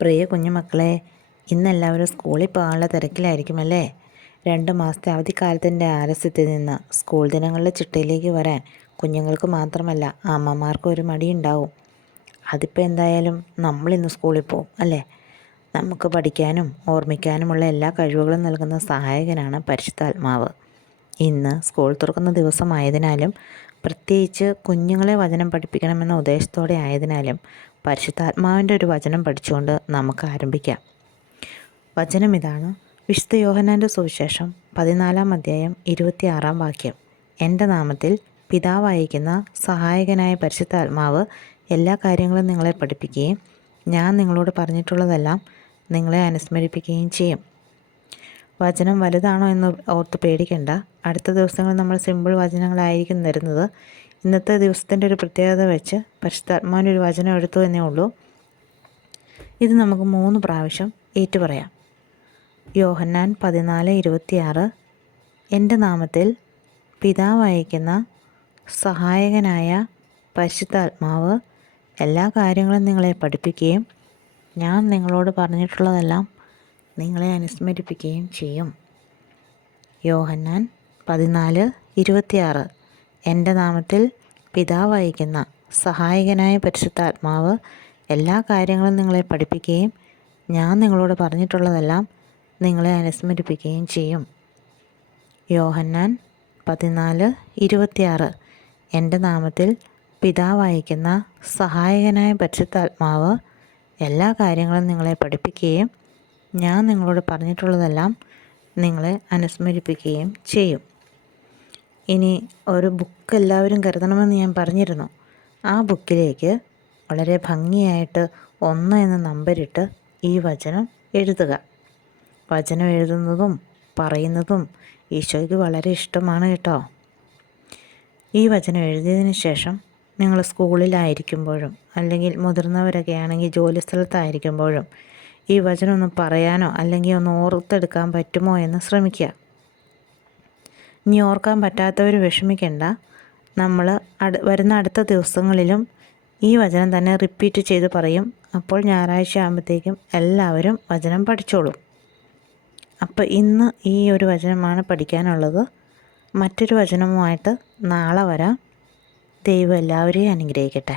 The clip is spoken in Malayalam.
പ്രിയ കുഞ്ഞുമക്കളെ, ഇന്നെല്ലാവരും സ്കൂളിൽ പോകാനുള്ള തിരക്കിലായിരിക്കുമല്ലേ? 2 മാസത്തെ അവധിക്കാലത്തിൻ്റെ ആലസ്യത്തിൽ നിന്ന് സ്കൂൾ ദിനങ്ങളുടെ ചിട്ടയിലേക്ക് വരാൻ കുഞ്ഞുങ്ങൾക്ക് മാത്രമല്ല അമ്മമാർക്കും ഒരു മടിയുണ്ടാവും. അതിപ്പോൾ എന്തായാലും നമ്മളിന്ന് സ്കൂളിൽ പോകും അല്ലേ? നമുക്ക് പഠിക്കാനും ഓർമ്മിക്കാനുമുള്ള എല്ലാ കഴിവുകളും നൽകുന്ന സഹായകനാണ് പരിശുദ്ധാത്മാവ്. ഇന്ന് സ്കൂൾ തുറക്കുന്ന ദിവസമായതിനാലും പ്രത്യേകിച്ച് കുഞ്ഞുങ്ങളെ വചനം പഠിപ്പിക്കണമെന്ന ഉദ്ദേശത്തോടെ ആയതിനാലും പരിശുദ്ധാത്മാവിൻ്റെ ഒരു വചനം പഠിച്ചുകൊണ്ട് നമുക്ക് ആരംഭിക്കാം. വചനം ഇതാണ്. വിശുദ്ധ യോഹന്നാൻ്റെ സുവിശേഷം 14-ാം അധ്യായം 26-ാം വാക്യം. എൻ്റെ നാമത്തിൽ പിതാവ് അയക്കുന്ന സഹായകനായ പരിശുദ്ധാത്മാവ് എല്ലാ കാര്യങ്ങളും നിങ്ങളെ പഠിപ്പിക്കുകയും ഞാൻ നിങ്ങളോട് പറഞ്ഞിട്ടുള്ളതെല്ലാം നിങ്ങളെ അനുസ്മരിപ്പിക്കുകയും ചെയ്യും. വചനം വലുതാണോ എന്ന് ഓർത്ത് പേടിക്കേണ്ട. അടുത്ത ദിവസങ്ങളിൽ നമ്മൾ സിമ്പിൾ വചനങ്ങളായിരിക്കും തരുന്നത്. ഇന്നത്തെ ദിവസത്തിൻ്റെ ഒരു പ്രത്യേകത വെച്ച് പരിശുദ്ധാത്മാവിൻ്റെ ഒരു വചനം എടുത്തു എന്നേ ഉള്ളൂ. ഇത് നമുക്ക് 3 പ്രാവശ്യം ഏറ്റുപറയാം. യോഹന്നാൻ 14:26. എൻ്റെ നാമത്തിൽ പിതാവ് അയക്കുന്ന സഹായകനായ പരിശുദ്ധാത്മാവ് എല്ലാ കാര്യങ്ങളും നിങ്ങളെ പഠിപ്പിക്കുകയും ഞാൻ നിങ്ങളോട് പറഞ്ഞിട്ടുള്ളതെല്ലാം നിങ്ങളെ അനുസ്മരിപ്പിക്കുകയും ചെയ്യും. യോഹന്നാൻ 14:26. എൻ്റെ നാമത്തിൽ പിതാവ് അയക്കുന്ന സഹായകനായ പരിശുദ്ധാത്മാവ് എല്ലാ കാര്യങ്ങളും നിങ്ങളെ പഠിപ്പിക്കുകയും ഞാൻ നിങ്ങളോട് പറഞ്ഞിട്ടുള്ളതെല്ലാം നിങ്ങളെ അനുസ്മരിപ്പിക്കുകയും ചെയ്യും. യോഹന്നാൻ 14:26. എൻ്റെ നാമത്തിൽ പിതാവ് അയക്കുന്ന സഹായകനായ പരിശുദ്ധാത്മാവ് എല്ലാ കാര്യങ്ങളും നിങ്ങളെ പഠിപ്പിക്കുകയും ഞാൻ നിങ്ങളോട് പറഞ്ഞിട്ടുള്ളതെല്ലാം നിങ്ങളെ അനുസ്മരിപ്പിക്കുകയും ചെയ്യും. ഇനി ഒരു ബുക്ക് എല്ലാവരും കരുതണമെന്ന് ഞാൻ പറഞ്ഞിരുന്നു. ആ ബുക്കിലേക്ക് വളരെ ഭംഗിയായിട്ട് 1 എന്ന നമ്പരിട്ട് ഈ വചനം എഴുതുക. വചനം എഴുതുന്നതും പറയുന്നതും ഈശോയ്ക്ക് വളരെ ഇഷ്ടമാണ് കേട്ടോ. ഈ വചനം എഴുതിയതിന് ശേഷം നിങ്ങൾ സ്കൂളിലായിരിക്കുമ്പോഴും അല്ലെങ്കിൽ മുതിർന്നവരൊക്കെ ആണെങ്കിൽ ജോലി സ്ഥലത്തായിരിക്കുമ്പോഴും ഈ വചനം ഒന്ന് പറയാനോ അല്ലെങ്കിൽ ഒന്ന് ഓർത്തെടുക്കാൻ പറ്റുമോ എന്ന് ശ്രമിക്കുക. ഇനി ഓർക്കാൻ പറ്റാത്തവർ വിഷമിക്കേണ്ട. നമ്മൾ വരുന്ന അടുത്ത ദിവസങ്ങളിലും ഈ വചനം തന്നെ റിപ്പീറ്റ് ചെയ്ത് പറയും. അപ്പോൾ ഞായറാഴ്ച ആകുമ്പോഴത്തേക്കും എല്ലാവരും വചനം പഠിച്ചോളും. അപ്പോൾ ഇന്ന് ഈ ഒരു വചനമാണ് പഠിക്കാനുള്ളത്. മറ്റൊരു വചനവുമായിട്ട് നാളെ വരാം. ദൈവം എല്ലാവരെയും അനുഗ്രഹിക്കട്ടെ.